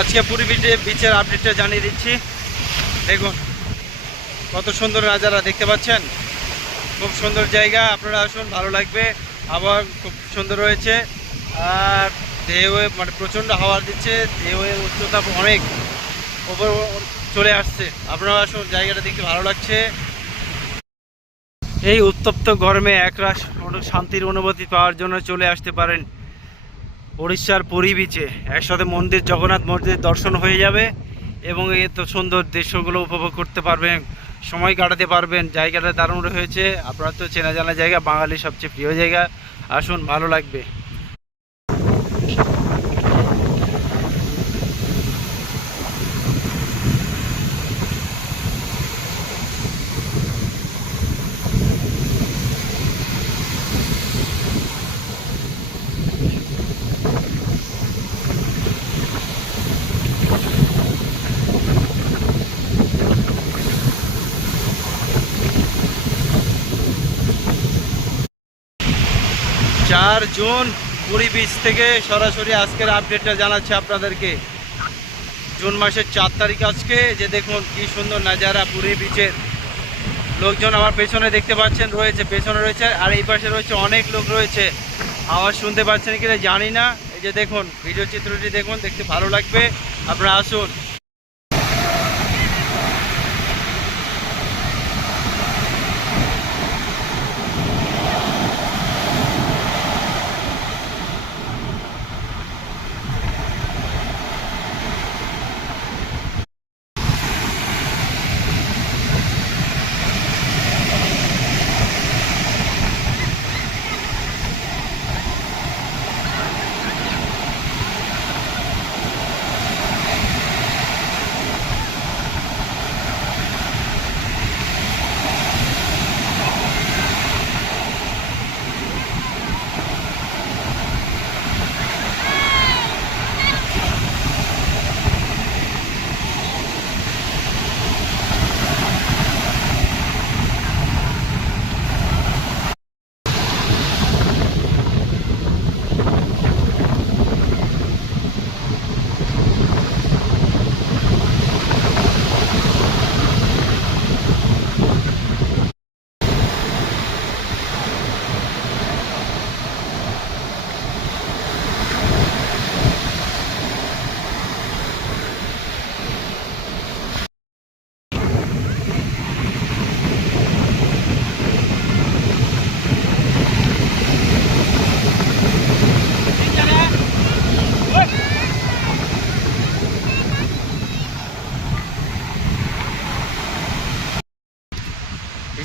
আজকে পুরী বিচের আপডেটটা জানিয়ে দিচ্ছি। দেখুন কত সুন্দর নাজারা দেখতে পাচ্ছেন, খুব সুন্দর জায়গা। আপনারা আসুন, ভালো লাগবে। আবহাওয়া খুব সুন্দর রয়েছে, আর ঢেউয়ে মানে প্রচণ্ড হাওয়া দিচ্ছে, ঢেউয়ের উচ্চতা অনেক ওপর চলে আসছে। আপনারা আসুন, জায়গাটা দেখতে ভালো লাগছে। এই উত্তপ্ত গরমে একরাশ শান্তির অনুভূতি পাওয়ার জন্য চলে আসতে পারেন উড়িষ্যার পুরী বিচে। একসাথে জগন্নাথ মন্দির দর্শন হয়ে যাবে এবং এত সুন্দর দৃশ্যগুলো উপভোগ করতে পারবেন, সময় কাটাতে পারবেন। জায়গাটা দারুণ হয়েছে। আপনার তো চেনা জানা জায়গা, বাঙালির সবচেয়ে প্রিয় জায়গা। আসুন, ভালো লাগবে। 4 জুন পুরী বিচ থেকে সরাসরি আজকের আপডেটটা জানাচ্ছি আপনাদেরকে। জুন মাসের 4 তারিখ আজকে। যে দেখুন কি সুন্দর নাজারা পুরী বিচের। লোকজন আমার পেছনে দেখতে পাচ্ছেন রয়েছে, পেছনে রয়েছে, আর এই পাশে রয়েছে অনেক লোক রয়েছে। আওয়াজ শুনতে পাচ্ছেন কিনা জানি না। এই যে দেখুন ভিডিও চিত্রটি দেখুন, দেখতে ভালো লাগবে। আপনারা আসুন।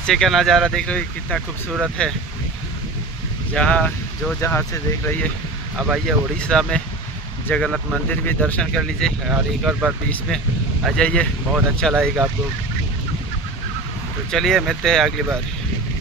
पीछे का नज़ारा देख रहे हो कितना खूबसूरत है। जहाँ से देख रही है। अब आइए उड़ीसा में जगन्नाथ मंदिर भी दर्शन कर लीजिए और एक और बार बीच में आ जाइए, बहुत अच्छा लगेगा आपको। तो चलिए मिलते हैं अगली बार।